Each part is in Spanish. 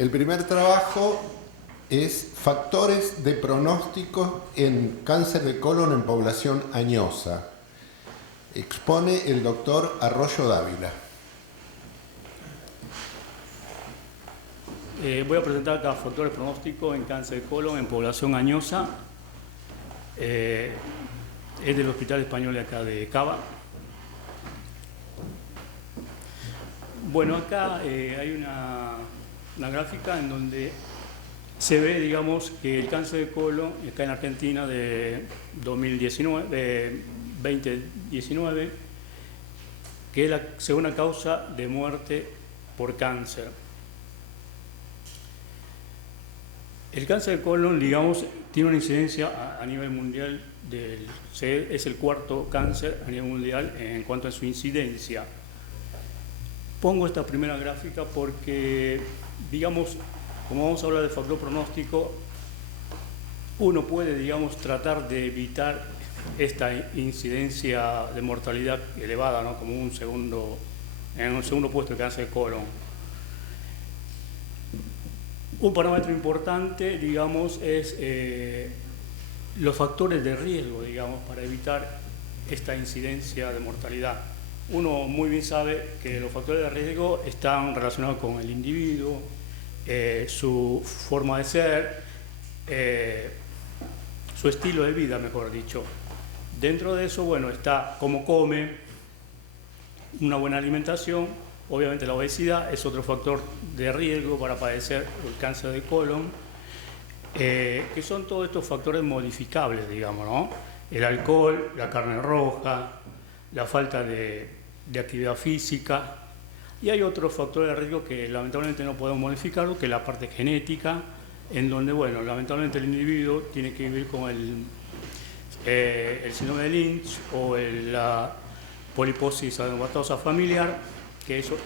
El primer trabajo es Factores de pronóstico en cáncer de colon en población añosa. Expone el doctor Arroyo Dávila. Voy a presentar acá factores pronósticos en cáncer de colon en población añosa. Es del Hospital Español de acá de Cava. Bueno, acá hay una gráfica en donde se ve, digamos, que el cáncer de colon acá en Argentina de 2019, que es la segunda causa de muerte por cáncer. El cáncer de colon, digamos, tiene una incidencia a nivel mundial, es el cuarto cáncer a nivel mundial en cuanto a su incidencia. Pongo esta primera gráfica porque, digamos, como vamos a hablar de factor pronóstico, uno puede, digamos, tratar de evitar esta incidencia de mortalidad elevada, ¿no? Como en un segundo puesto de cáncer de colon. Un parámetro importante, digamos, es los factores de riesgo, digamos, para evitar esta incidencia de mortalidad. Uno muy bien sabe que los factores de riesgo están relacionados con el individuo, su forma de ser, su estilo de vida, mejor dicho. Dentro de eso, bueno, está cómo come, una buena alimentación. Obviamente la obesidad es otro factor de riesgo para padecer el cáncer de colon, que son todos estos factores modificables, digamos, ¿no? El alcohol, la carne roja, la falta de actividad física, y hay otros factores de riesgo que lamentablemente no podemos modificar, que es la parte genética, en donde, bueno, lamentablemente el individuo tiene que vivir con el síndrome de Lynch o la poliposis adenomatosa familiar, que eso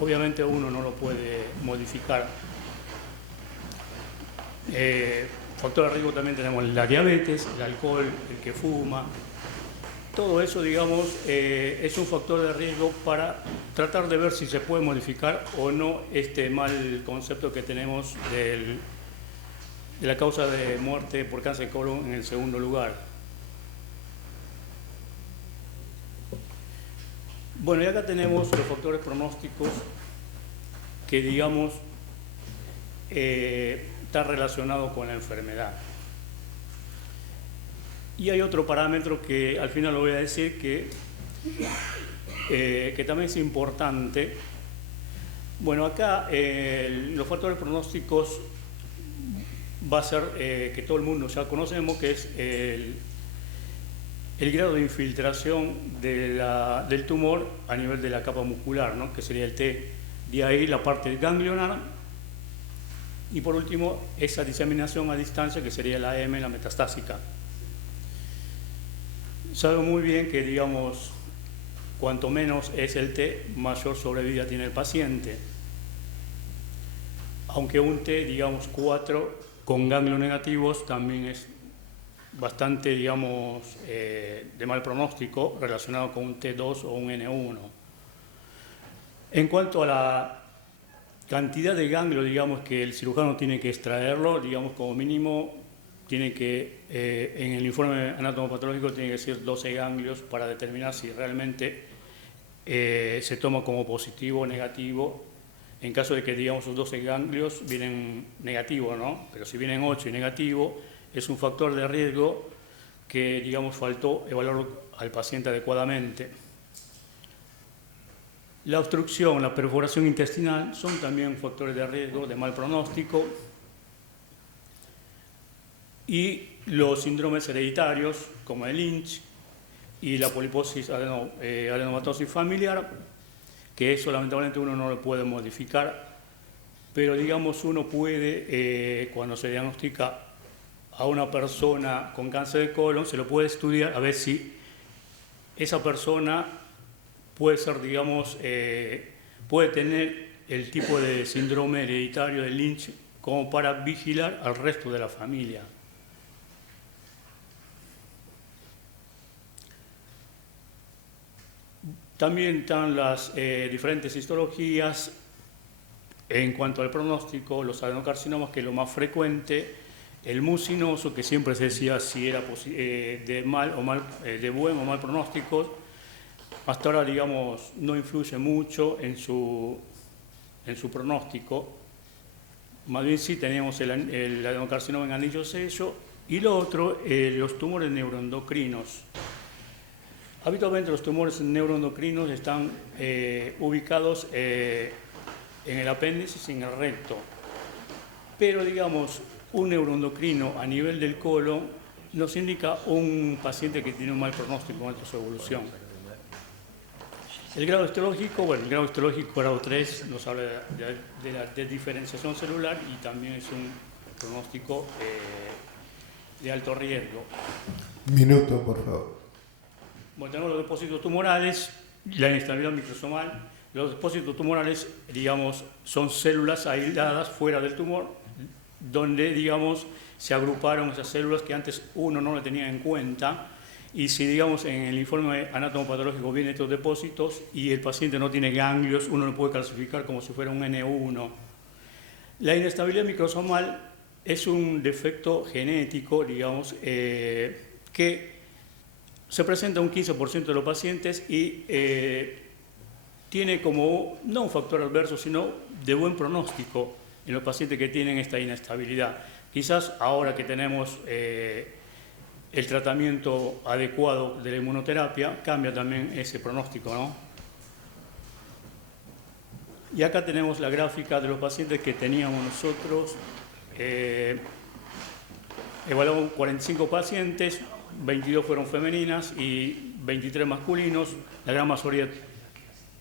obviamente uno no lo puede modificar. Factor de riesgo también tenemos la diabetes, el alcohol, el que fuma. Todo eso, digamos, es un factor de riesgo para tratar de ver si se puede modificar o no este mal concepto que tenemos de la causa de muerte por cáncer de colon en el segundo lugar. Bueno, y acá tenemos los factores pronósticos que, digamos, están relacionados con la enfermedad. Y hay otro parámetro que al final lo voy a decir que también es importante. Bueno, acá los factores pronósticos va a ser que todo el mundo ya conocemos, que es el grado de infiltración del tumor a nivel de la capa muscular, ¿no? Que sería el T. De ahí la parte ganglionar. Y por último, esa diseminación a distancia, que sería la M, la metastásica. Sabe muy bien que, digamos, cuanto menos es el T, mayor sobrevida tiene el paciente. Aunque un T, digamos, 4 con ganglios negativos también es bastante, digamos, de mal pronóstico relacionado con un T2 o un N1. En cuanto a la cantidad de ganglios, digamos, que el cirujano tiene que extraerlo, digamos, como mínimo tiene que, en el informe anatomopatológico tiene que ser 12 ganglios para determinar si realmente se toma como positivo o negativo. En caso de que, digamos, los 12 ganglios vienen negativos, ¿no? Pero si vienen 8 y negativo, es un factor de riesgo que, digamos, faltó evaluar al paciente adecuadamente. La obstrucción, la perforación intestinal son también factores de riesgo de mal pronóstico. Y los síndromes hereditarios, como el Lynch y la poliposis adenomatosis familiar, que eso lamentablemente uno no lo puede modificar, pero, digamos, uno puede, cuando se diagnostica a una persona con cáncer de colon, se lo puede estudiar a ver si esa persona puede ser, digamos, puede tener el tipo de síndrome hereditario de Lynch como para vigilar al resto de la familia. También están las diferentes histologías En cuanto al pronóstico, los adenocarcinomas, que es lo más frecuente, el mucinoso, que siempre se decía si era de buen o mal pronóstico, hasta ahora, digamos, no influye mucho en su pronóstico. Más bien sí tenemos el adenocarcinoma en anillo sello, y lo otro, los tumores neuroendocrinos. Habitualmente los tumores neuroendocrinos están ubicados en el apéndice y en el recto, pero digamos, un neuroendocrino a nivel del colon nos indica un paciente que tiene un mal pronóstico en su evolución. El grado histológico, bueno, el grado histológico grado 3 nos habla de la desdiferenciación celular y también es un pronóstico de alto riesgo. Minuto, por favor. Bueno, tenemos los depósitos tumorales, la inestabilidad microsomal. Los depósitos tumorales, digamos, son células aisladas fuera del tumor, donde, digamos, se agruparon esas células que antes uno no le tenía en cuenta. Y si, digamos, en el informe anatomopatológico vienen estos depósitos y el paciente no tiene ganglios, uno lo puede clasificar como si fuera un N1. La inestabilidad microsomal es un defecto genético, digamos, que se presenta en un 15% de los pacientes y tiene como, no un factor adverso, sino de buen pronóstico en los pacientes que tienen esta inestabilidad. Quizás ahora que tenemos el tratamiento adecuado de la inmunoterapia, cambia también ese pronóstico, ¿no? Y acá tenemos la gráfica de los pacientes que teníamos nosotros. Evaluamos 45 pacientes, 22 fueron femeninas y 23 masculinos. La gran mayoría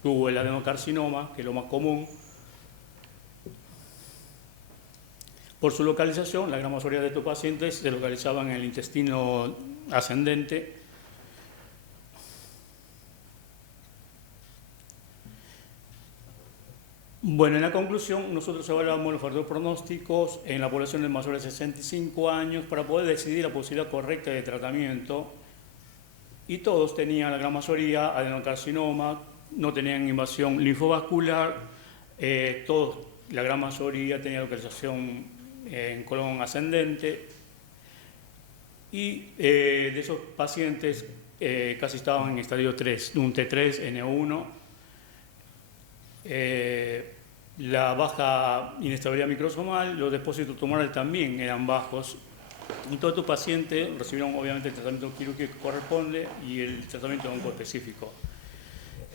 tuvo el adenocarcinoma, que es lo más común. Por su localización, la gran mayoría de estos pacientes se localizaban en el intestino ascendente. Bueno, en la conclusión, nosotros evaluamos los factores pronósticos en la población de mayores de 65 años para poder decidir la posibilidad correcta de tratamiento. Y todos tenían, la gran mayoría, adenocarcinoma, no tenían invasión linfovascular, todos, la gran mayoría, tenían localización en colon ascendente, y de esos pacientes casi estaban en estadio 3, un T3, N1. La baja inestabilidad microsomal, los depósitos tumorales también eran bajos, y todos estos pacientes recibieron obviamente el tratamiento quirúrgico que corresponde y el tratamiento oncoespecífico.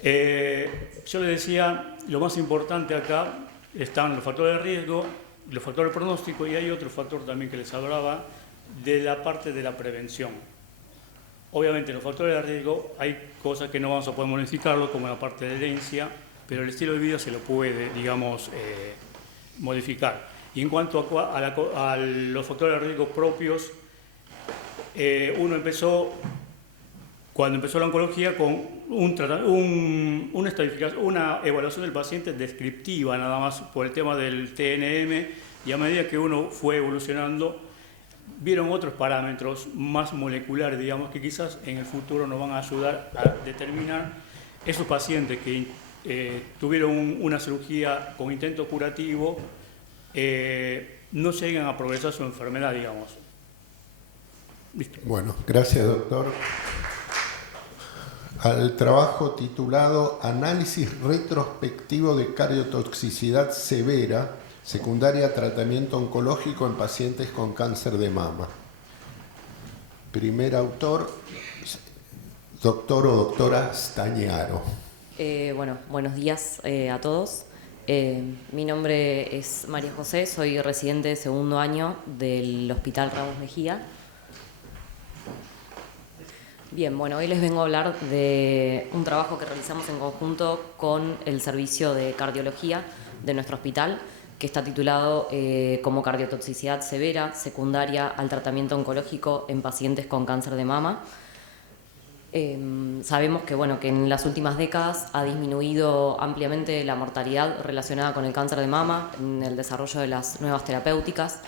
Yo les decía, lo más importante acá están los factores de riesgo, los factores de pronóstico, y hay otro factor también que les hablaba de la parte de la prevención. Obviamente en los factores de riesgo hay cosas que no vamos a poder modificarlo, como la parte de herencia, pero el estilo de vida se lo puede, digamos, modificar. Y en cuanto a los factores de riesgo propios, uno empezó, cuando empezó la oncología, con una evaluación del paciente descriptiva, nada más por el tema del TNM, y a medida que uno fue evolucionando, vieron otros parámetros más moleculares, digamos, que quizás en el futuro nos van a ayudar a determinar esos pacientes que tuvieron una cirugía con intento curativo, no llegan a progresar su enfermedad, digamos. Listo. Bueno, gracias, doctor. Al trabajo titulado Análisis retrospectivo de cardiotoxicidad severa, secundaria a tratamiento oncológico en pacientes con cáncer de mama. Primer autor, doctor o doctora Stagnaro. Bueno, buenos días a todos. Mi nombre es María José, soy residente de segundo año del Hospital Ramos Mejía. Bien, bueno, hoy les vengo a hablar de un trabajo que realizamos en conjunto con el servicio de cardiología de nuestro hospital, que está titulado como Cardiotoxicidad severa, secundaria al tratamiento oncológico en pacientes con cáncer de mama. Sabemos que, bueno, que en las últimas décadas ha disminuido ampliamente la mortalidad relacionada con el cáncer de mama en el desarrollo de las nuevas terapéuticas,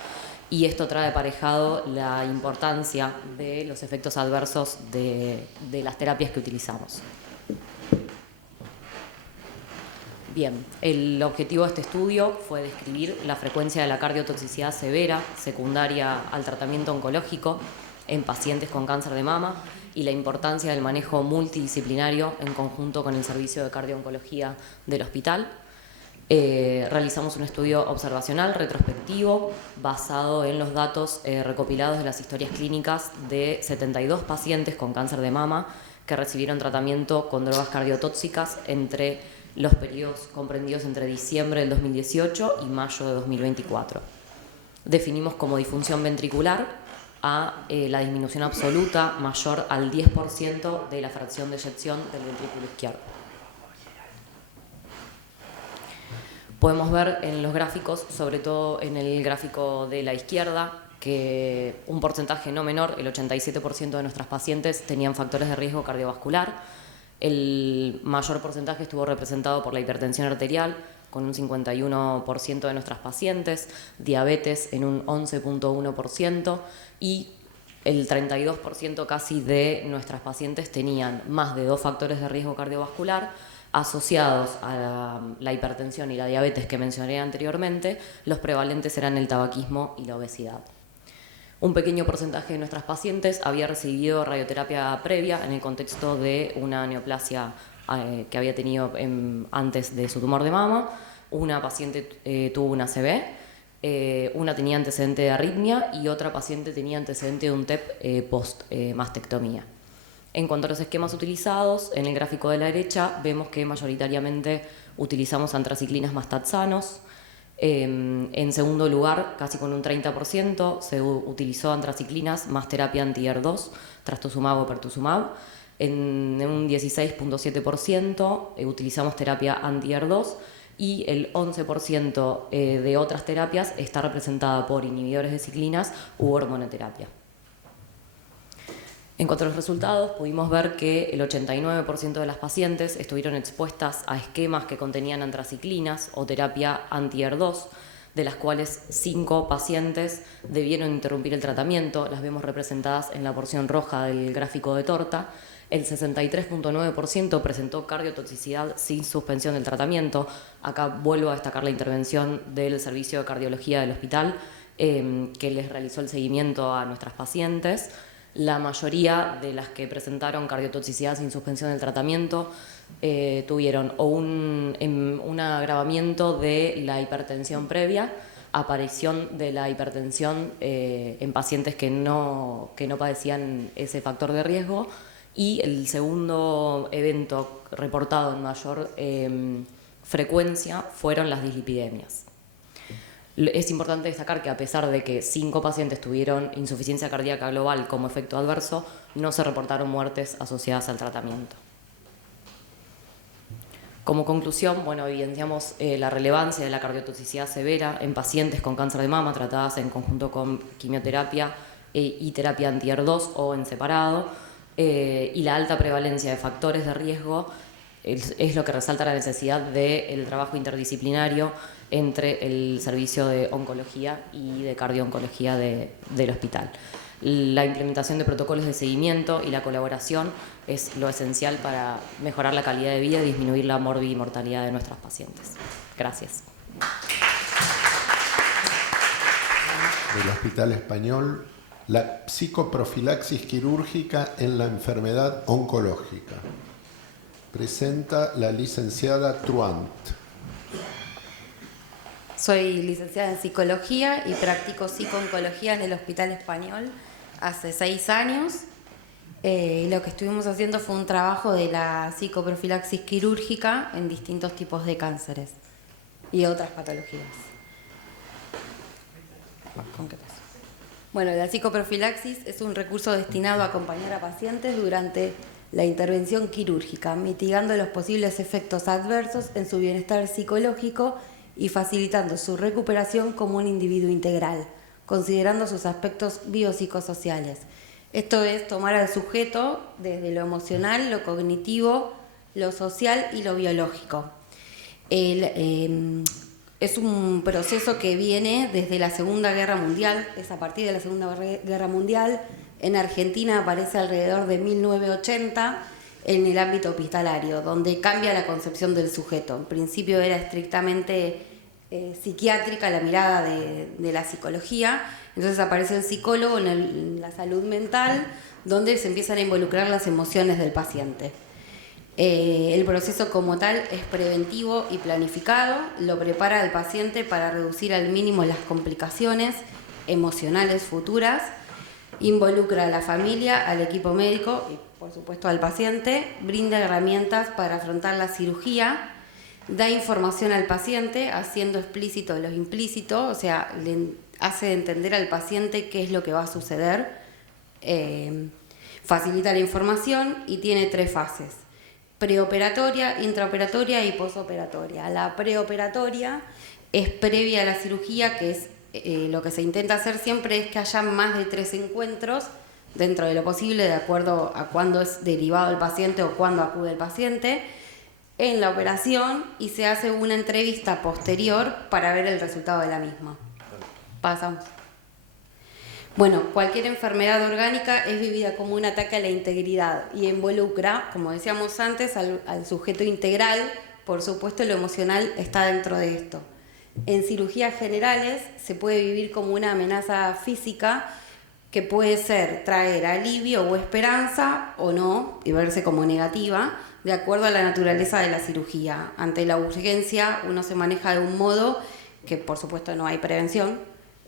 y esto trae aparejado la importancia de los efectos adversos de las terapias que utilizamos. Bien, el objetivo de este estudio fue describir la frecuencia de la cardiotoxicidad severa secundaria al tratamiento oncológico en pacientes con cáncer de mama y la importancia del manejo multidisciplinario en conjunto con el servicio de cardio-oncología del hospital. Realizamos un estudio observacional retrospectivo basado en los datos recopilados de las historias clínicas de 72 pacientes con cáncer de mama que recibieron tratamiento con drogas cardiotóxicas entre los periodos comprendidos entre diciembre del 2018 y mayo de 2024. Definimos como disfunción ventricular a la disminución absoluta mayor al 10% de la fracción de eyección del ventrículo izquierdo. Podemos ver en los gráficos, sobre todo en el gráfico de la izquierda, que un porcentaje no menor, el 87% de nuestras pacientes tenían factores de riesgo cardiovascular. El mayor porcentaje estuvo representado por la hipertensión arterial, con un 51% de nuestras pacientes, diabetes en un 11.1% y el 32% casi de nuestras pacientes tenían más de 2 factores de riesgo cardiovascular asociados a la hipertensión y la diabetes que mencioné anteriormente. Los prevalentes eran el tabaquismo y la obesidad. Un pequeño porcentaje de nuestras pacientes había recibido radioterapia previa en el contexto de una neoplasia que había tenido antes de su tumor de mama. Una paciente tuvo una ACV, una tenía antecedente de arritmia y otra paciente tenía antecedente de un TEP post-mastectomía. En cuanto a los esquemas utilizados, en el gráfico de la derecha vemos que mayoritariamente utilizamos antraciclinas más taxanos. En segundo lugar, casi con un 30%, se utilizó antraciclinas más terapia anti-ER2, trastuzumab o pertuzumab. En un 16.7% utilizamos terapia anti-ER2 y el 11% de otras terapias está representada por inhibidores de ciclinas u hormonoterapia. En cuanto a los resultados, pudimos ver que el 89% de las pacientes estuvieron expuestas a esquemas que contenían antraciclinas o terapia anti-ER2, de las cuales 5 pacientes debieron interrumpir el tratamiento. Las vemos representadas en la porción roja del gráfico de torta. El 63.9% presentó cardiotoxicidad sin suspensión del tratamiento. Acá vuelvo a destacar la intervención del servicio de cardiología del hospital, que les realizó el seguimiento a nuestras pacientes. La mayoría de las que presentaron cardiotoxicidad sin suspensión del tratamiento tuvieron o un agravamiento de la hipertensión previa, aparición de la hipertensión en pacientes que no padecían ese factor de riesgo, y el segundo evento reportado en mayor frecuencia fueron las dislipidemias. Es importante destacar que a pesar de que 5 pacientes tuvieron insuficiencia cardíaca global como efecto adverso, no se reportaron muertes asociadas al tratamiento. Como conclusión, evidenciamos la relevancia de la cardiotoxicidad severa en pacientes con cáncer de mama tratadas en conjunto con quimioterapia y terapia anti-ER2 o en separado, y la alta prevalencia de factores de riesgo es lo que resalta la necesidad del trabajo interdisciplinario entre el servicio de oncología y de cardio-oncología del hospital. La implementación de protocolos de seguimiento y la colaboración es lo esencial para mejorar la calidad de vida y disminuir la morbimortalidad de nuestros pacientes. Gracias. Del Hospital Español, la psicoprofilaxis quirúrgica en la enfermedad oncológica. Presenta la licenciada Truant. Soy licenciada en Psicología y practico psicooncología en el Hospital Español hace 6 años. Lo que estuvimos haciendo fue un trabajo de la psicoprofilaxis quirúrgica en distintos tipos de cánceres y otras patologías. ¿Con qué paso? Bueno, la psicoprofilaxis es un recurso destinado a acompañar a pacientes durante la intervención quirúrgica, mitigando los posibles efectos adversos en su bienestar psicológico y facilitando su recuperación como un individuo integral, considerando sus aspectos biopsicosociales. Esto es tomar al sujeto desde lo emocional, lo cognitivo, lo social y lo biológico. Es un proceso que viene desde la Segunda Guerra Mundial, es a partir de la Segunda Guerra Mundial. En Argentina aparece alrededor de 1980, en el ámbito hospitalario, donde cambia la concepción del sujeto. En principio era estrictamente psiquiátrica la mirada de la psicología, entonces aparece el psicólogo en la salud mental, donde se empiezan a involucrar las emociones del paciente. El proceso como tal es preventivo y planificado, lo prepara al paciente para reducir al mínimo las complicaciones emocionales futuras, involucra a la familia, al equipo médico y por supuesto al paciente, brinda herramientas para afrontar la cirugía, da información al paciente haciendo explícito lo implícito, o sea, le hace entender al paciente qué es lo que va a suceder, facilita la información y tiene 3 fases: preoperatoria, intraoperatoria y posoperatoria. La preoperatoria es previa a la cirugía, que es lo que se intenta hacer siempre es que haya más de 3 encuentros dentro de lo posible, de acuerdo a cuándo es derivado el paciente o cuándo acude el paciente, en la operación, y se hace una entrevista posterior para ver el resultado de la misma. Pasamos. Bueno, cualquier enfermedad orgánica es vivida como un ataque a la integridad y involucra, como decíamos antes, al sujeto integral. Por supuesto, lo emocional está dentro de esto. En cirugías generales se puede vivir como una amenaza física que puede ser traer alivio o esperanza o no, y verse como negativa, de acuerdo a la naturaleza de la cirugía. Ante la urgencia uno se maneja de un modo que por supuesto no hay prevención,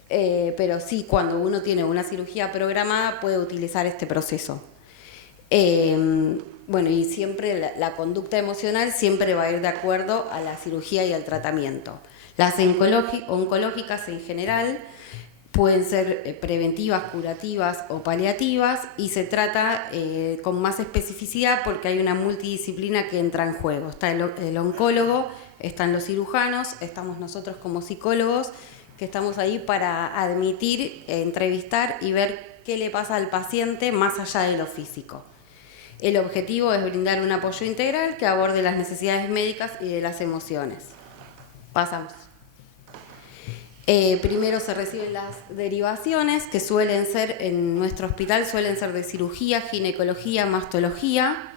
pero sí, cuando uno tiene una cirugía programada puede utilizar este proceso. Bueno, y siempre la conducta emocional siempre va a ir de acuerdo a la cirugía y al tratamiento. Las oncológicas en general pueden ser preventivas, curativas o paliativas, y se trata con más especificidad porque hay una multidisciplina que entra en juego. Está el oncólogo, están los cirujanos, estamos nosotros como psicólogos, que estamos ahí para admitir, entrevistar y ver qué le pasa al paciente más allá de lo físico. El objetivo es brindar un apoyo integral que aborde las necesidades médicas y de las emociones. Pasamos. Primero se reciben las derivaciones, que suelen ser, en nuestro hospital, suelen ser de cirugía, ginecología, mastología.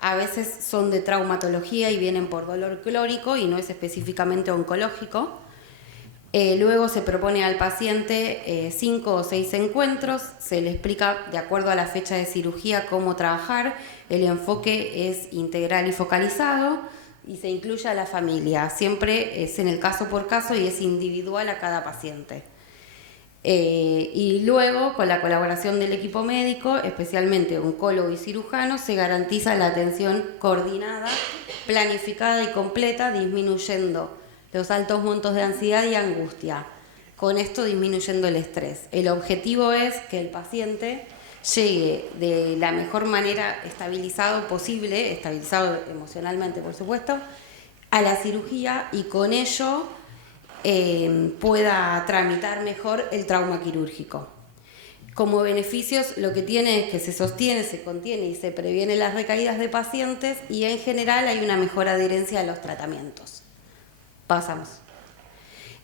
A veces son de traumatología y vienen por dolor crónico y no es específicamente oncológico. Luego se propone al paciente 5 o 6 encuentros, se le explica de acuerdo a la fecha de cirugía cómo trabajar, el enfoque es integral y focalizado y se incluye a la familia, siempre es en el caso por caso y es individual a cada paciente. Y luego, con la colaboración del equipo médico, especialmente oncólogo y cirujano, se garantiza la atención coordinada, planificada y completa, disminuyendo los altos montos de ansiedad y angustia, con esto disminuyendo el estrés. El objetivo es que el paciente llegue de la mejor manera estabilizado posible, estabilizado emocionalmente por supuesto, a la cirugía y con ello pueda tramitar mejor el trauma quirúrgico. Como beneficios lo que tiene es que se sostiene, se contiene y se previene las recaídas de pacientes y en general hay una mejor adherencia a los tratamientos. Pasamos.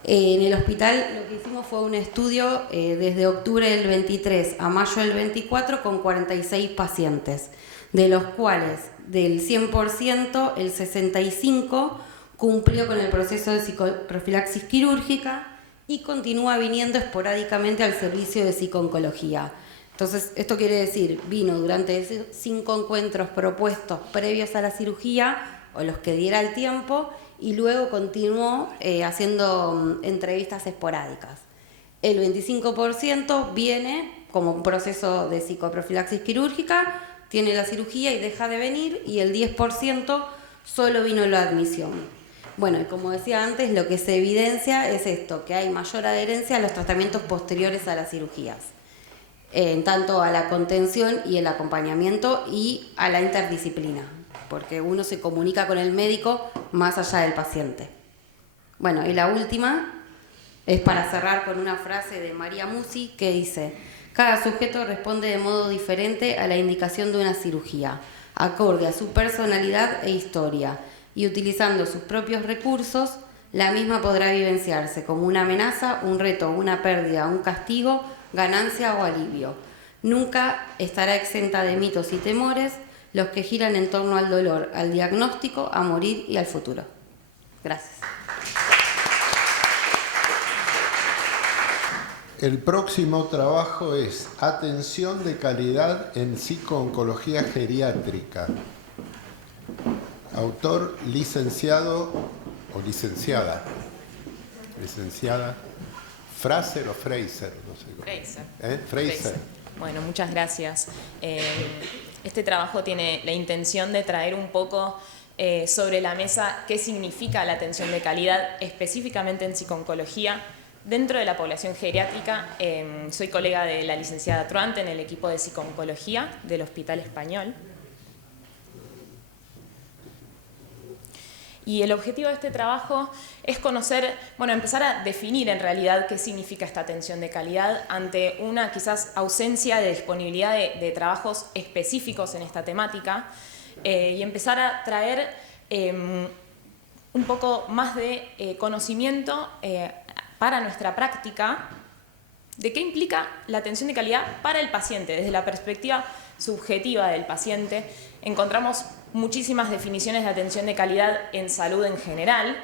En el hospital lo que hicimos fue un estudio desde octubre del 23 a mayo del 24 con 46 pacientes, de los cuales del 100% el 65% cumplió con el proceso de psicoprofilaxis quirúrgica y continúa viniendo esporádicamente al servicio de psicooncología. Entonces, esto quiere decir, vino durante esos 5 encuentros propuestos previos a la cirugía o los que diera el tiempo, y luego continuó haciendo entrevistas esporádicas. El 25% viene como un proceso de psicoprofilaxis quirúrgica, tiene la cirugía y deja de venir, y el 10% solo vino la admisión. Bueno, y como decía antes, lo que se evidencia es esto, que hay mayor adherencia a los tratamientos posteriores a las cirugías, en tanto a la contención y el acompañamiento y a la interdisciplina, porque uno se comunica con el médico más allá del paciente. Bueno, y la última es para cerrar con una frase de María Musi que dice: cada sujeto responde de modo diferente a la indicación de una cirugía, acorde a su personalidad e historia, y utilizando sus propios recursos, la misma podrá vivenciarse como una amenaza, un reto, una pérdida, un castigo, ganancia o alivio. Nunca estará exenta de mitos y temores, los que giran en torno al dolor, al diagnóstico, a morir y al futuro. Gracias. El próximo trabajo es Atención de calidad en psicooncología geriátrica. Autor licenciado o licenciada. Licenciada Fraser o Fraser, no sé cómo. Fraser. Fraser. Bueno, muchas gracias. Este trabajo tiene la intención de traer un poco sobre la mesa qué significa la atención de calidad específicamente en psicooncología dentro de la población geriátrica. Soy colega de la licenciada Truante en el equipo de psicooncología del Hospital Español. Y el objetivo de este trabajo es conocer, bueno, empezar a definir en realidad qué significa esta atención de calidad ante una quizás ausencia de disponibilidad de trabajos específicos en esta temática, y empezar a traer un poco más de conocimiento para nuestra práctica de qué implica la atención de calidad para el paciente. Desde la perspectiva subjetiva del paciente encontramos muchísimas definiciones de atención de calidad en salud en general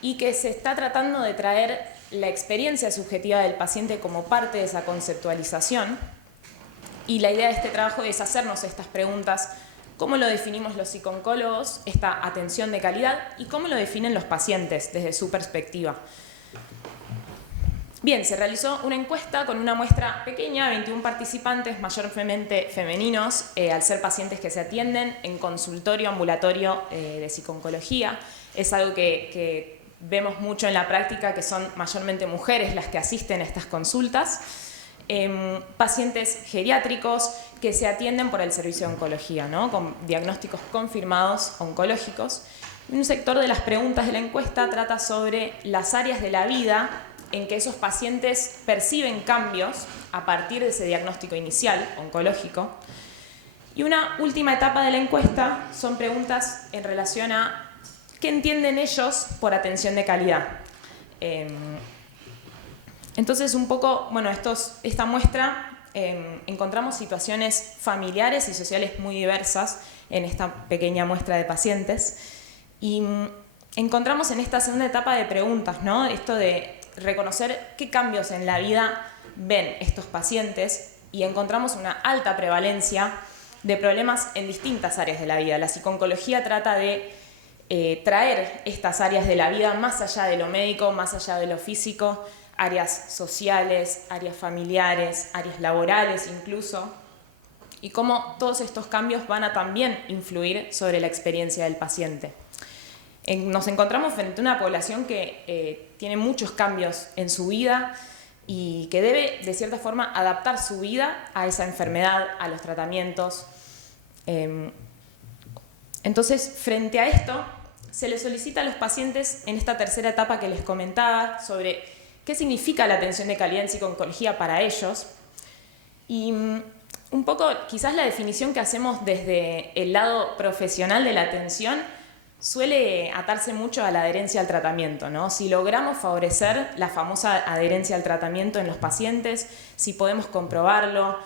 y que se está tratando de traer la experiencia subjetiva del paciente como parte de esa conceptualización. Y la idea de este trabajo es hacernos estas preguntas: ¿cómo lo definimos los psicooncólogos, esta atención de calidad, y cómo lo definen los pacientes desde su perspectiva? Bien, se realizó una encuesta con una muestra pequeña, 21 participantes, mayormente femeninos, al ser pacientes que se atienden en consultorio ambulatorio de psicooncología. Es algo que vemos mucho en la práctica, que son mayormente mujeres las que asisten a estas consultas. Pacientes geriátricos que se atienden por el servicio de oncología, ¿no? Con diagnósticos confirmados oncológicos. Un sector de las preguntas de la encuesta trata sobre las áreas de la vida en que esos pacientes perciben cambios a partir de ese diagnóstico inicial oncológico. Y una última etapa de la encuesta son preguntas en relación a qué entienden ellos por atención de calidad. Entonces, un poco, bueno, esta muestra, encontramos situaciones familiares y sociales muy diversas en esta pequeña muestra de pacientes. Y encontramos en esta segunda etapa de preguntas, ¿no? Esto de reconocer qué cambios en la vida ven estos pacientes, y encontramos una alta prevalencia de problemas en distintas áreas de la vida. La psicooncología trata de traer estas áreas de la vida más allá de lo médico, más allá de lo físico, áreas sociales, áreas familiares, áreas laborales incluso, y cómo todos estos cambios van a también influir sobre la experiencia del paciente. Nos encontramos frente a una población que tiene muchos cambios en su vida y que debe, de cierta forma, adaptar su vida a esa enfermedad, a los tratamientos. Entonces, frente a esto, se les solicita a los pacientes en esta tercera etapa que les comentaba sobre qué significa la atención de calidad en psicooncología para ellos. Y un poco, quizás la definición que hacemos desde el lado profesional de la atención suele atarse mucho a la adherencia al tratamiento, ¿no? Si logramos favorecer la famosa adherencia al tratamiento en los pacientes, si podemos comprobarlo,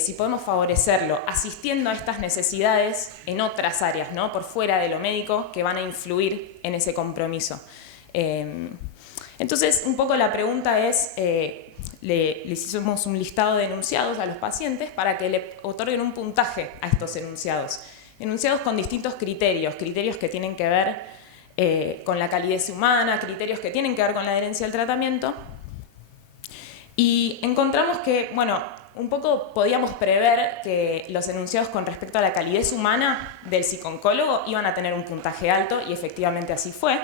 si podemos favorecerlo asistiendo a estas necesidades en otras áreas, ¿no? Por fuera de lo médico, que van a influir en ese compromiso. Entonces, un poco la pregunta es, les hicimos un listado de enunciados a los pacientes para que le otorguen un puntaje a estos enunciados. Enunciados con distintos criterios que tienen que ver con la calidez humana, criterios que tienen que ver con la adherencia al tratamiento. Y encontramos que, bueno, un poco podíamos prever que los enunciados con respecto a la calidez humana del psicooncólogo iban a tener un puntaje alto, y efectivamente así fue.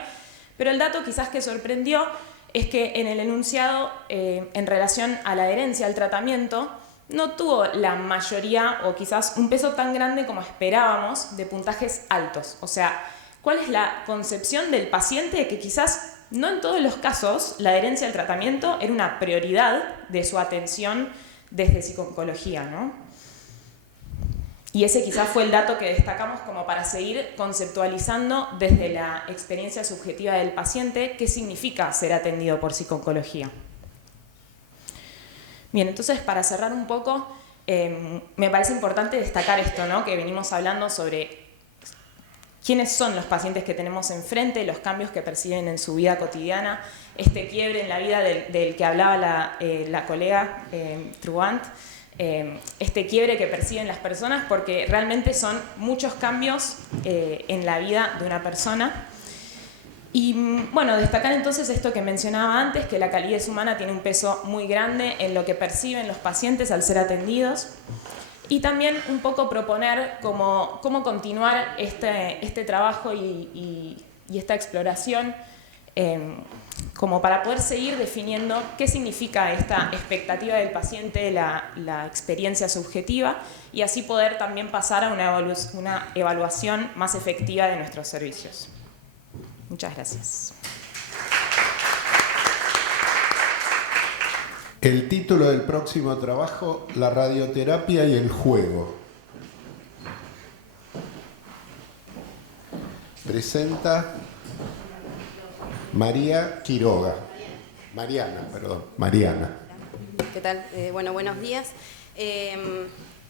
Pero el dato quizás que sorprendió es que en el enunciado, en relación a la adherencia al tratamiento, no tuvo la mayoría, o quizás un peso tan grande como esperábamos, de puntajes altos. O sea, ¿cuál es la concepción del paciente? Que quizás no en todos los casos la adherencia al tratamiento era una prioridad de su atención desde psicooncología, ¿no? Y ese quizás fue el dato que destacamos como para seguir conceptualizando desde la experiencia subjetiva del paciente qué significa ser atendido por psicooncología. Bien, entonces, para cerrar un poco, me parece importante destacar esto, ¿no? Que venimos hablando sobre quiénes son los pacientes que tenemos enfrente, los cambios que perciben en su vida cotidiana, este quiebre en la vida del que hablaba la colega Truant, este quiebre que perciben las personas, porque realmente son muchos cambios en la vida de una persona. Y bueno, destacar entonces esto que mencionaba antes, que la calidez humana tiene un peso muy grande en lo que perciben los pacientes al ser atendidos. Y también un poco proponer cómo continuar este trabajo y esta exploración como para poder seguir definiendo qué significa esta expectativa del paciente, la experiencia subjetiva, y así poder también pasar a una evaluación más efectiva de nuestros servicios. Muchas gracias. El título del próximo trabajo, La radioterapia y el juego. Presenta Mariana Quiroga. Mariana. ¿Qué tal? Bueno, buenos días.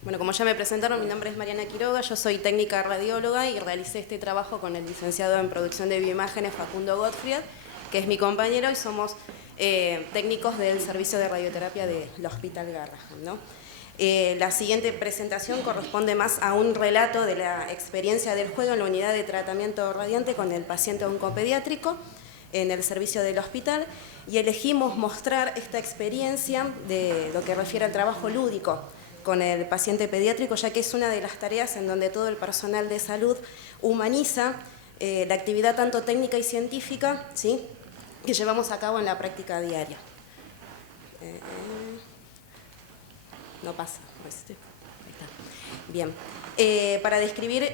Bueno, como ya me presentaron, mi nombre es Mariana Quiroga, yo soy técnica radióloga y realicé este trabajo con el licenciado en producción de bioimágenes Facundo Gottfried, que es mi compañero, y somos técnicos del servicio de radioterapia del Hospital Garrahan, ¿no? La siguiente presentación corresponde más a un relato de la experiencia del juego en la unidad de tratamiento radiante con el paciente oncopediátrico en el servicio del hospital, y elegimos mostrar esta experiencia de lo que refiere al trabajo lúdico con el paciente pediátrico, ya que es una de las tareas en donde todo el personal de salud humaniza la actividad tanto técnica y científica, ¿sí?, que llevamos a cabo en la práctica diaria. No pasa. Ahí está. Bien. Para describir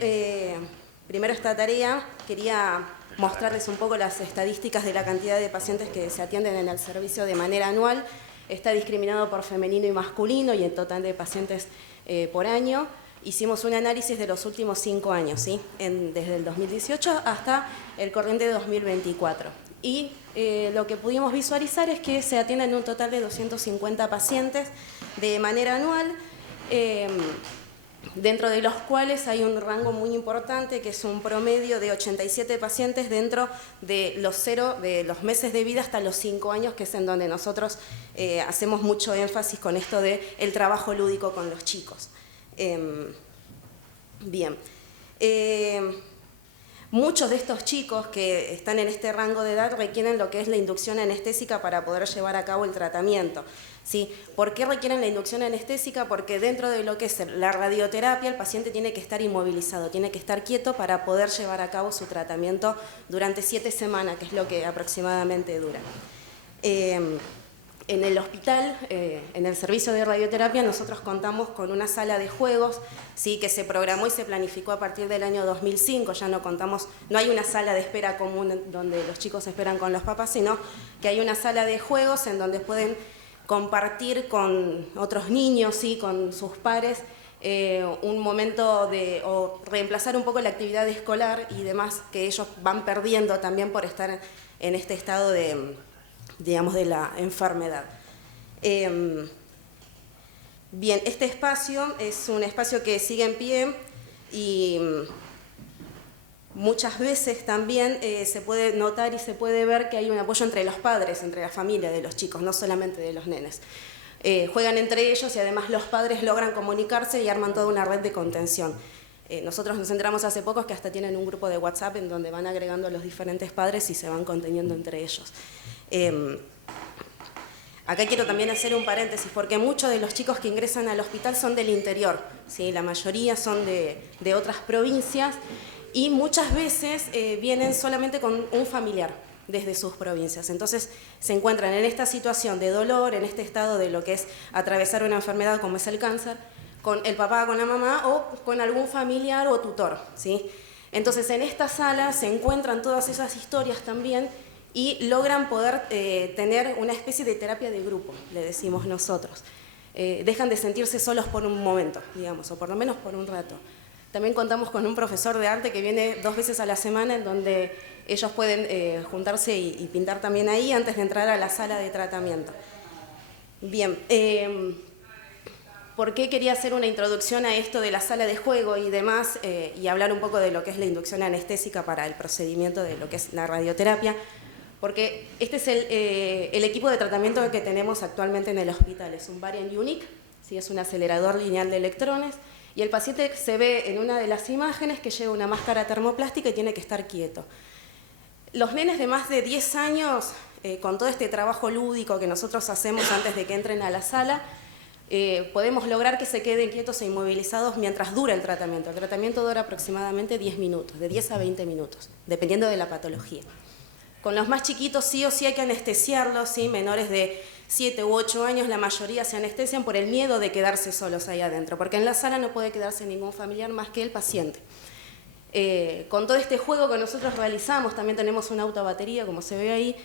primero esta tarea, quería mostrarles un poco las estadísticas de la cantidad de pacientes que se atienden en el servicio de manera anual. Está discriminado por femenino y masculino y en total de pacientes por año. Hicimos un análisis de los últimos 5 años, ¿sí?, desde el 2018 hasta el corriente de 2024. Y lo que pudimos visualizar es que se atienden un total de 250 pacientes de manera anual, dentro de los cuales hay un rango muy importante, que es un promedio de 87 pacientes dentro de los meses de vida hasta los 5 años, que es en donde nosotros hacemos mucho énfasis con esto del trabajo lúdico con los chicos. Bien. Muchos de estos chicos que están en este rango de edad requieren lo que es la inducción anestésica para poder llevar a cabo el tratamiento, ¿sí? ¿Por qué requieren la inducción anestésica? Porque dentro de lo que es la radioterapia, el paciente tiene que estar inmovilizado, tiene que estar quieto para poder llevar a cabo su tratamiento durante 7 semanas, que es lo que aproximadamente dura. En el hospital, en el servicio de radioterapia, nosotros contamos con una sala de juegos, ¿sí?, que se programó y se planificó a partir del año 2005. Ya no hay una sala de espera común donde los chicos esperan con los papás, sino que hay una sala de juegos en donde pueden compartir con otros niños, ¿sí?, con sus pares, un momento o reemplazar un poco la actividad escolar y demás que ellos van perdiendo también por estar en este estado de la enfermedad. Bien, este espacio es un espacio que sigue en pie y muchas veces también se puede notar y se puede ver que hay un apoyo entre los padres, entre la familia de los chicos, no solamente de los nenes. Juegan entre ellos y además los padres logran comunicarse y arman toda una red de contención. Nosotros nos enteramos hace poco que hasta tienen un grupo de WhatsApp en donde van agregando a los diferentes padres y se van conteniendo entre ellos. Acá quiero también hacer un paréntesis, porque muchos de los chicos que ingresan al hospital son del interior, ¿sí? La mayoría son de otras provincias y muchas veces vienen solamente con un familiar desde sus provincias. Entonces se encuentran en esta situación de dolor, en este estado de lo que es atravesar una enfermedad como es el cáncer, con el papá, con la mamá o con algún familiar o tutor, ¿sí? Entonces en esta sala se encuentran todas esas historias también y logran poder tener una especie de terapia de grupo, le decimos nosotros. Dejan de sentirse solos por un momento, digamos, o por lo menos por un rato. También contamos con un profesor de arte que viene 2 veces a la semana, en donde ellos pueden juntarse y pintar también ahí antes de entrar a la sala de tratamiento. Bien. ¿por qué quería hacer una introducción a esto de la sala de juego y demás? Y hablar un poco de lo que es la inducción anestésica para el procedimiento de lo que es la radioterapia. Porque este es el equipo de tratamiento que tenemos actualmente en el hospital. Es un Varian Unique, ¿sí? Es un acelerador lineal de electrones. Y el paciente se ve en una de las imágenes que lleva una máscara termoplástica y tiene que estar quieto. Los nenes de más de 10 años, con todo este trabajo lúdico que nosotros hacemos antes de que entren a la sala, podemos lograr que se queden quietos e inmovilizados mientras dura el tratamiento. El tratamiento dura aproximadamente 10 minutos, de 10 a 20 minutos, dependiendo de la patología. Con los más chiquitos sí o sí hay que anestesiarlos, ¿sí? Menores de 7 u 8 años, la mayoría se anestesian por el miedo de quedarse solos ahí adentro, porque en la sala no puede quedarse ningún familiar más que el paciente. Con todo este juego que nosotros realizamos, también tenemos una autobatería, como se ve ahí,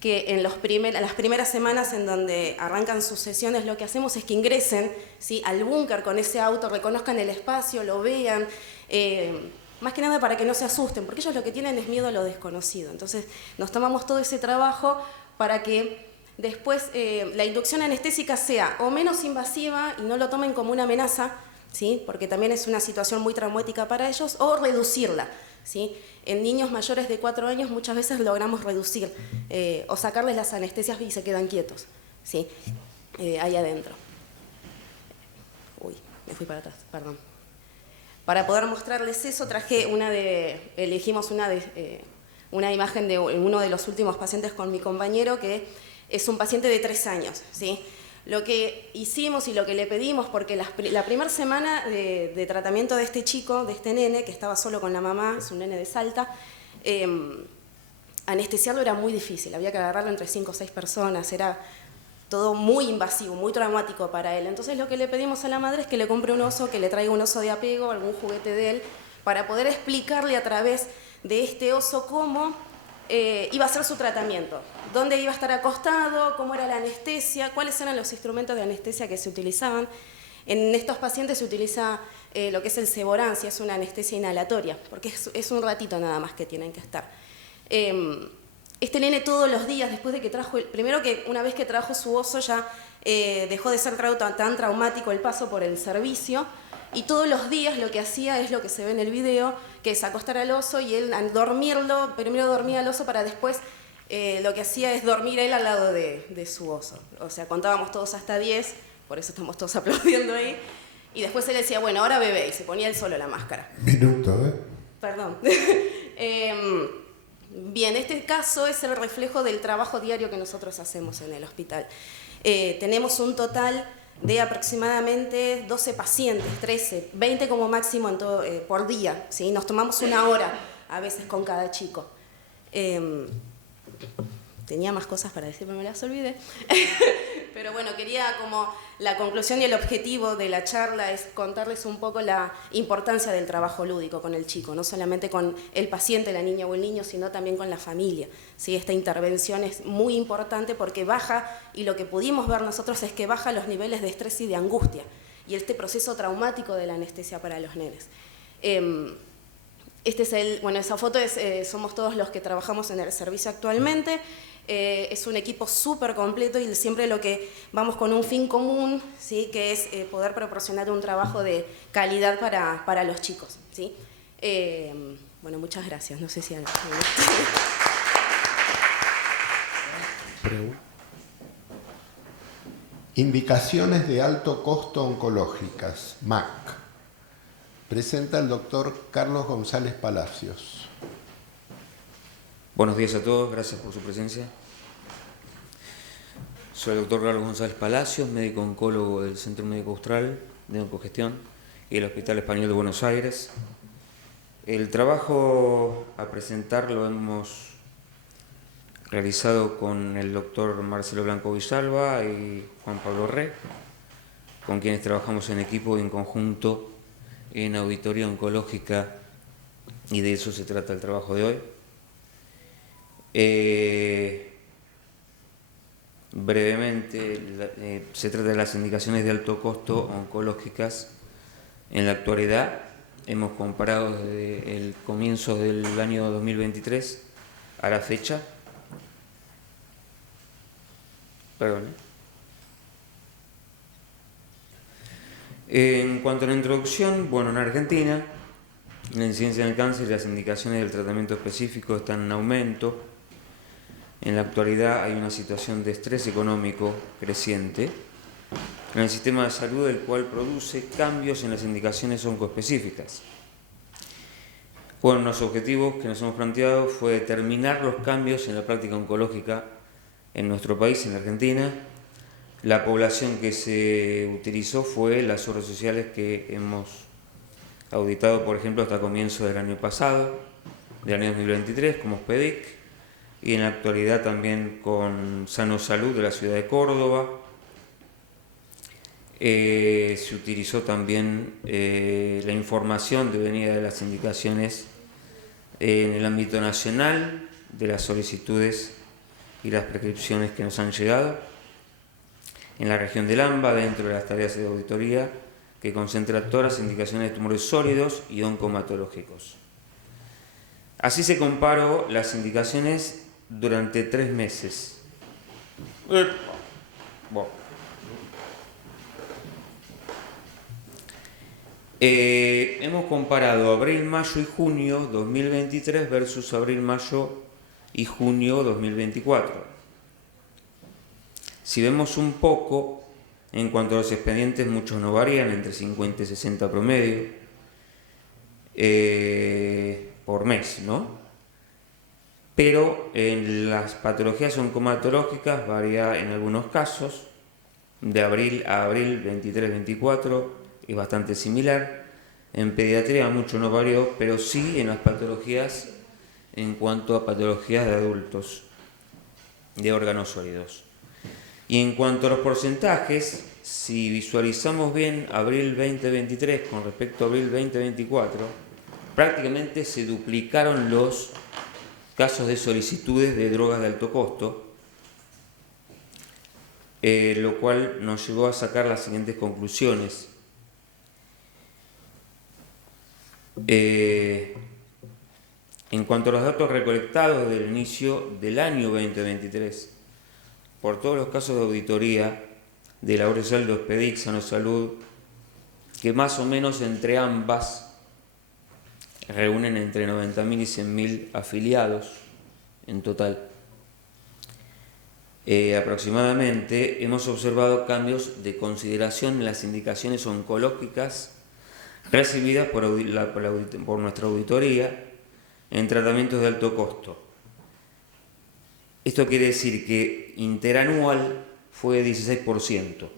que en las primeras semanas en donde arrancan sus sesiones, lo que hacemos es que ingresen, ¿sí? Al búnker con ese auto, reconozcan el espacio, lo vean, más que nada para que no se asusten, porque ellos lo que tienen es miedo a lo desconocido. Entonces nos tomamos todo ese trabajo para que después la inducción anestésica sea o menos invasiva y no lo tomen como una amenaza, ¿sí? Porque también es una situación muy traumática para ellos, o reducirla, ¿sí? En niños mayores de 4 años muchas veces logramos reducir o sacarles las anestesias y se quedan quietos, ¿sí? Ahí adentro. Uy, me fui para atrás, perdón. Para poder mostrarles eso, elegimos una imagen de uno de los últimos pacientes con mi compañero, que es un paciente de 3 años, ¿sí? Lo que hicimos y lo que le pedimos, porque la primera semana de tratamiento de este chico, de este nene, que estaba solo con la mamá, es un nene de Salta, anestesiarlo era muy difícil, había que agarrarlo entre 5 o 6 personas, era todo muy invasivo, muy traumático para él. Entonces lo que le pedimos a la madre es que le compre un oso, que le traiga un oso de apego, algún juguete de él, para poder explicarle a través de este oso cómo iba a ser su tratamiento, dónde iba a estar acostado, cómo era la anestesia, cuáles eran los instrumentos de anestesia que se utilizaban. En estos pacientes se utiliza lo que es el Seborancia, es una anestesia inhalatoria, porque es un ratito nada más que tienen que estar. Este nene todos los días, después de que primero que una vez que trajo su oso ya dejó de ser tan traumático el paso por el servicio, y todos los días lo que hacía es lo que se ve en el video, que es acostar al oso y él al dormirlo, primero dormía al oso para después lo que hacía es dormir él al lado de su oso. O sea, contábamos todos hasta 10, por eso estamos todos aplaudiendo ahí, y después él decía, bueno, ahora bebé, y se ponía él solo la máscara. Minuto, Perdón. Bien, este caso es el reflejo del trabajo diario que nosotros hacemos en el hospital. Tenemos un total de aproximadamente 12 pacientes, 13, 20 como máximo por día, ¿sí? Nos tomamos 1 hora a veces con cada chico. Tenía más cosas para decir, pero me las olvidé. Pero bueno, quería como la conclusión y el objetivo de la charla es contarles un poco la importancia del trabajo lúdico con el chico, no solamente con el paciente, la niña o el niño, sino también con la familia. ¿Sí? Esta intervención es muy importante porque baja, y lo que pudimos ver nosotros es que baja los niveles de estrés y de angustia, y este proceso traumático de la anestesia para los nenes. Esa foto somos todos los que trabajamos en el servicio actualmente. Es un equipo súper completo y siempre lo que vamos con un fin común, ¿sí? Que es poder proporcionar un trabajo de calidad para los chicos, ¿sí? Bueno, muchas gracias. No sé si algo. Indicaciones de alto costo oncológicas, MAC. Presenta el doctor Carlos González Palacios. Buenos días a todos, gracias por su presencia. Soy el doctor Carlos González Palacios, médico oncólogo del Centro Médico Austral de Oncogestión y el Hospital Español de Buenos Aires. El trabajo a presentar lo hemos realizado con el doctor Marcelo Blanco Villalba y Juan Pablo Re, con quienes trabajamos en equipo y en conjunto en auditoría oncológica, y de eso se trata el trabajo de hoy. Brevemente, se trata de las indicaciones de alto costo oncológicas. En la actualidad hemos comparado desde el comienzo del año 2023 a la fecha. En cuanto a la introducción, bueno, en Argentina, la incidencia del cáncer y las indicaciones del tratamiento específico están en aumento. En la actualidad hay una situación de estrés económico creciente en el sistema de salud, el cual produce cambios en las indicaciones oncoespecíficas. Bueno, los objetivos que nos hemos planteado fue determinar los cambios en la práctica oncológica en nuestro país, en la Argentina. La población que se utilizó fue las obras sociales que hemos auditado, por ejemplo, hasta comienzo del año pasado, del año 2023, como SPEDIC, y en la actualidad también con Sano Salud de la ciudad de Córdoba. Se utilizó también la información devenida de las indicaciones en el ámbito nacional, de las solicitudes y las prescripciones que nos han llegado. En la región del AMBA, dentro de las tareas de auditoría, que concentra todas las indicaciones de tumores sólidos y oncomatológicos. Así se comparó las indicaciones durante 3 meses. Hemos comparado abril, mayo y junio 2023 versus abril, mayo y junio 2024. Si vemos un poco, en cuanto a los expedientes, muchos no varían, entre 50 y 60 promedio por mes, ¿no? Pero en las patologías oncomatológicas varía en algunos casos, de abril a abril 23-24, es bastante similar. En pediatría mucho no varió, pero sí en las patologías, en cuanto a patologías de adultos, de órganos sólidos. Y en cuanto a los porcentajes, si visualizamos bien abril 2023 con respecto a abril 2024, prácticamente se duplicaron los casos de solicitudes de drogas de alto costo, lo cual nos llevó a sacar las siguientes conclusiones. En cuanto a los datos recolectados desde el inicio del año 2023, por todos los casos de auditoría de la Obra Social de SPEDIC, Sano Salud, que más o menos entre ambas reúnen entre 90.000 y 100.000 afiliados en total. Aproximadamente hemos observado cambios de consideración en las indicaciones oncológicas recibidas por nuestra auditoría en tratamientos de alto costo. Esto quiere decir que interanual fue 16%,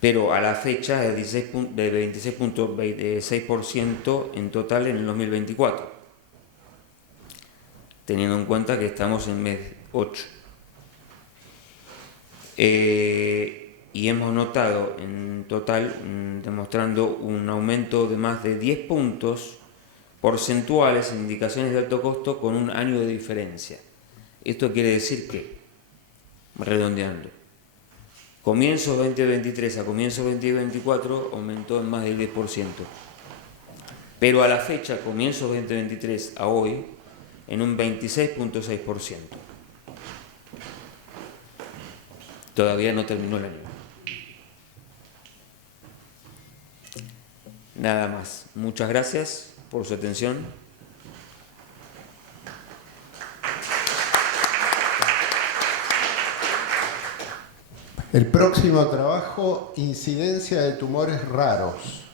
pero a la fecha es de 26.6% en total en el 2024, teniendo en cuenta que estamos en mes 8. Y hemos notado en total, demostrando un aumento de más de 10 puntos porcentuales en indicaciones de alto costo con un año de diferencia. Esto quiere decir que, redondeando, comienzos 2023 a comienzos 2024 aumentó en más del 10%, pero a la fecha, comienzos 2023 a hoy, en un 26.6%. Todavía no terminó el año. Nada más. Muchas gracias por su atención. El próximo trabajo, incidencia de tumores raros.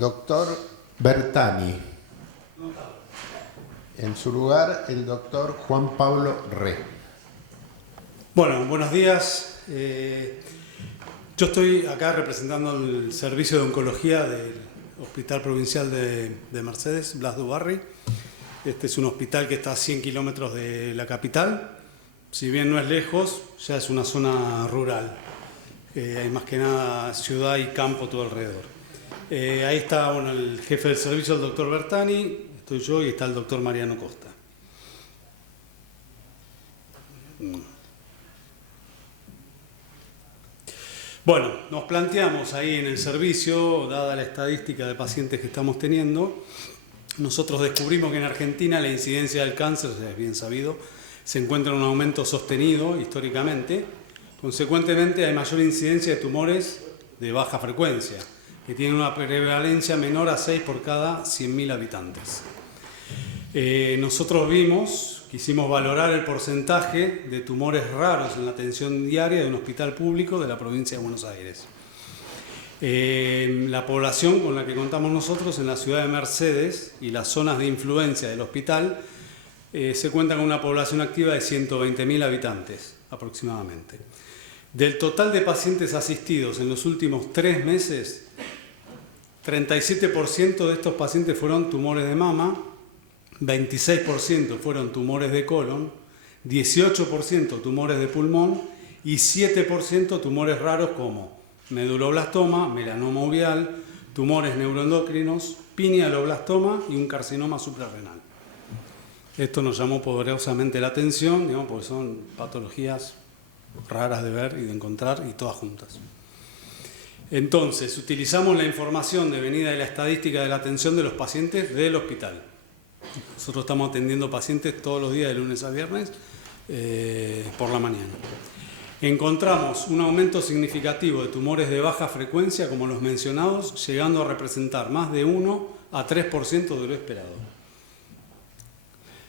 Doctor Bertani. En su lugar, el doctor Juan Pablo Re. Bueno, buenos días. Yo estoy acá representando el servicio de oncología del Hospital Provincial de Mercedes, Blas du Barry. Este es un hospital que está a 100 kilómetros de la capital. Si bien no es lejos, ya es una zona rural. Hay más que nada ciudad y campo todo alrededor. Ahí está el jefe del servicio, el doctor Bertani, estoy yo y está el doctor Mariano Costa. Bueno, nos planteamos ahí en el servicio, dada la estadística de pacientes que estamos teniendo, nosotros descubrimos que en Argentina la incidencia del cáncer, es bien sabido, se encuentra en un aumento sostenido históricamente, Consecuentemente, hay mayor incidencia de tumores de baja frecuencia, que tienen una prevalencia menor a 6 por cada 100.000 habitantes. Nosotros quisimos valorar el porcentaje de tumores raros en la atención diaria de un hospital público de la provincia de Buenos Aires. La población con la que contamos nosotros en la ciudad de Mercedes y las zonas de influencia del hospital se cuenta con una población activa de 120.000 habitantes aproximadamente. Del total de pacientes asistidos en los últimos 3 meses, 37% de estos pacientes fueron tumores de mama, 26% fueron tumores de colon, 18% tumores de pulmón y 7% tumores raros como meduloblastoma, melanoma uveal, tumores neuroendocrinos, pinealoblastoma y un carcinoma suprarrenal. Esto nos llamó poderosamente la atención, digamos, porque son patologías raras de ver y de encontrar y todas juntas. Entonces, utilizamos la información devenida de la estadística de la atención de los pacientes del hospital. Nosotros estamos atendiendo pacientes todos los días de lunes a viernes por la mañana. Encontramos un aumento significativo de tumores de baja frecuencia, como los mencionados, llegando a representar más de 1 a 3% de lo esperado.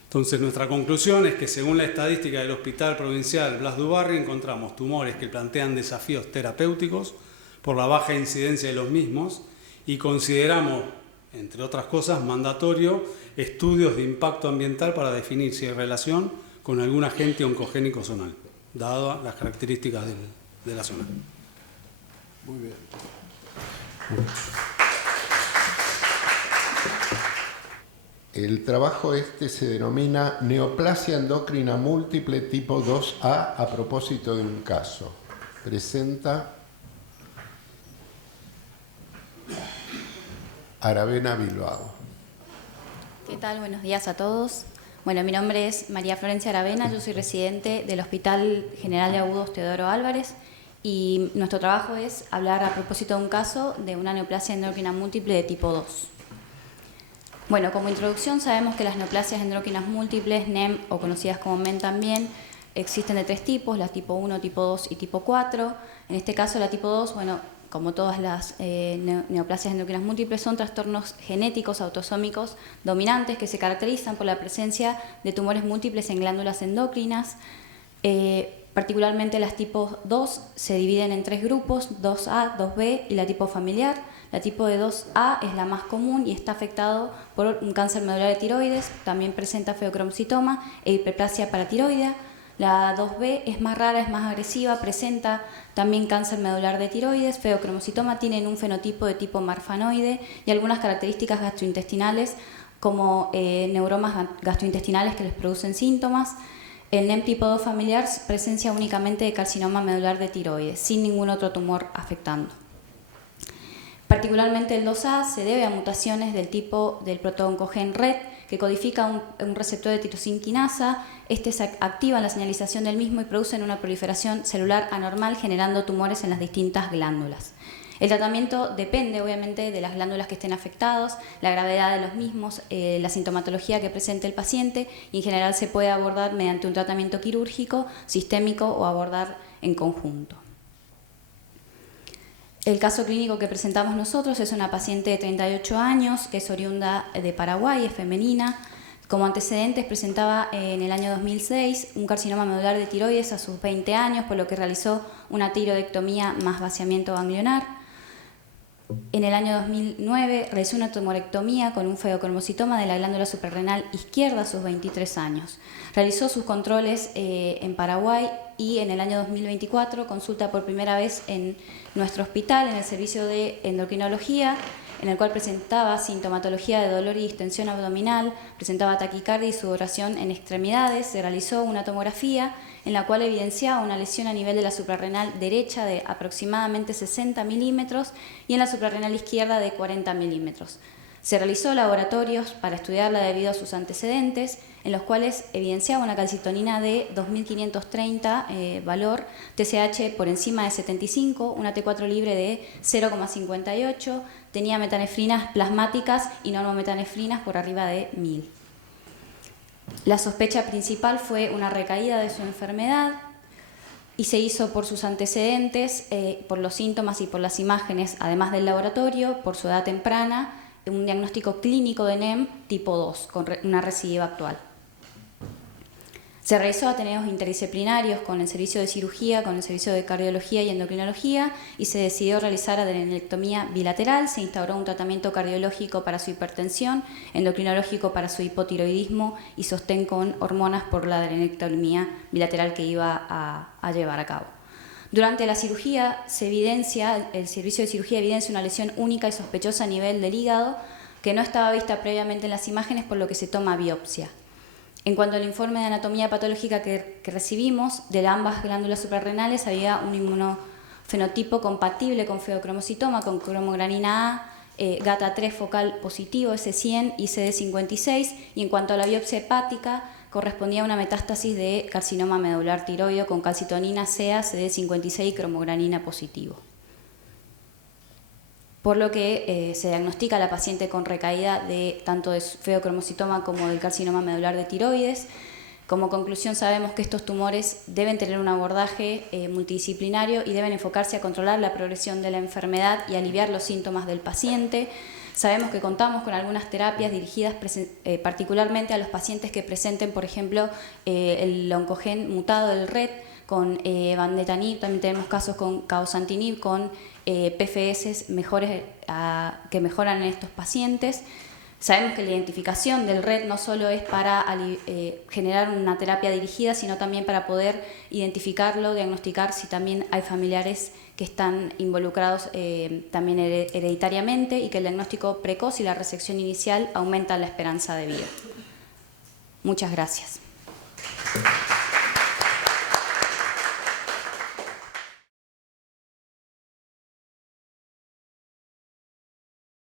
Entonces, nuestra conclusión es que según la estadística del Hospital Provincial Blas Dubarry, encontramos tumores que plantean desafíos terapéuticos por la baja incidencia de los mismos y consideramos, entre otras cosas, mandatorio estudios de impacto ambiental para definir si hay relación con algún agente oncogénico zonal, dadas las características de la zona. Muy bien. El trabajo se denomina Neoplasia endocrina múltiple tipo 2A a propósito de un caso. Presenta Aravena Bilbao. ¿Qué tal? Buenos días a todos. Bueno, mi nombre es María Florencia Aravena, yo soy residente del Hospital General de Agudos Teodoro Álvarez y nuestro trabajo es hablar a propósito de un caso de una neoplasia endocrina múltiple de tipo 2. Bueno, como introducción sabemos que las neoplasias endocrinas múltiples, NEM o conocidas como MEN también, existen de 3 tipos, la tipo 1, tipo 2 y tipo 4. En este caso la tipo 2, bueno, como todas las neoplasias endocrinas múltiples, son trastornos genéticos autosómicos dominantes que se caracterizan por la presencia de tumores múltiples en glándulas endocrinas. Particularmente las tipos 2 se dividen en 3 grupos, 2A, 2B y la tipo familiar. La tipo de 2A es la más común y está afectado por un cáncer medular de tiroides, también presenta feocromocitoma e hiperplasia paratiroidea. La 2B es más rara, es más agresiva, presenta también cáncer medular de tiroides, feocromocitoma, tienen un fenotipo de tipo marfanoide y algunas características gastrointestinales como neuromas gastrointestinales que les producen síntomas. El NEM tipo 2 familiar presencia únicamente de carcinoma medular de tiroides, sin ningún otro tumor afectando. Particularmente el 2A se debe a mutaciones del tipo del protooncogen RET, que codifica un receptor de tirosina quinasa. Este se activa en la señalización del mismo y produce una proliferación celular anormal, generando tumores en las distintas glándulas. El tratamiento depende, obviamente, de las glándulas que estén afectadas, la gravedad de los mismos, la sintomatología que presente el paciente, y en general se puede abordar mediante un tratamiento quirúrgico, sistémico o abordar en conjunto. El caso clínico que presentamos nosotros es una paciente de 38 años que es oriunda de Paraguay, es femenina. Como antecedentes presentaba en el año 2006 un carcinoma medular de tiroides a sus 20 años, por lo que realizó una tiroidectomía más vaciamiento ganglionar. En el año 2009 realizó una tumorectomía con un feocromocitoma de la glándula suprarrenal izquierda a sus 23 años. Realizó sus controles en Paraguay y en el año 2024 consulta por primera vez en nuestro hospital, en el servicio de endocrinología, en el cual presentaba sintomatología de dolor y distensión abdominal, presentaba taquicardia y sudoración en extremidades. Se realizó una tomografía en la cual evidenciaba una lesión a nivel de la suprarrenal derecha de aproximadamente 60 milímetros y en la suprarrenal izquierda de 40 milímetros. Se realizó laboratorios para estudiarla debido a sus antecedentes, en los cuales evidenciaba una calcitonina de 2530 valor, TSH por encima de 75, una T4 libre de 0,58, tenía metanefrinas plasmáticas y normometanefrinas por arriba de 1000. La sospecha principal fue una recaída de su enfermedad. y se hizo por sus antecedentes, por los síntomas y por las imágenes, además del laboratorio, por su edad temprana, un diagnóstico clínico de NEM tipo 2, con una recidiva actual. Se realizó ateneos interdisciplinarios con el servicio de cirugía, con el servicio de cardiología y endocrinología, y se decidió realizar adrenectomía bilateral. Se instauró un tratamiento cardiológico para su hipertensión, endocrinológico para su hipotiroidismo y sostén con hormonas por la adrenectomía bilateral que iba a llevar a cabo. Durante la cirugía el servicio de cirugía evidencia una lesión única y sospechosa a nivel del hígado que no estaba vista previamente en las imágenes, por lo que se toma biopsia. En cuanto al informe de anatomía patológica que recibimos, de ambas glándulas suprarrenales había un inmunofenotipo compatible con feocromocitoma, con cromogranina A, GATA3 focal positivo, S100 y CD56, y en cuanto a la biopsia hepática, correspondía a una metástasis de carcinoma medular tiroideo con calcitonina CA, CD56 y cromogranina positivo. Por lo que se diagnostica a la paciente con recaída de tanto de feocromocitoma como del carcinoma medular de tiroides. Como conclusión, sabemos que estos tumores deben tener un abordaje multidisciplinario y deben enfocarse a controlar la progresión de la enfermedad y aliviar los síntomas del paciente. Sabemos que contamos con algunas terapias dirigidas particularmente a los pacientes que presenten, por ejemplo, el oncogen mutado del RET, con vandetanib. También tenemos casos con cabozantinib, con PFS mejores que mejoran en estos pacientes. Sabemos que la identificación del RET no solo es para generar una terapia dirigida, sino también para poder identificarlo, diagnosticar si también hay familiares que están involucrados también hereditariamente, y que el diagnóstico precoz y la resección inicial aumentan la esperanza de vida. Muchas gracias.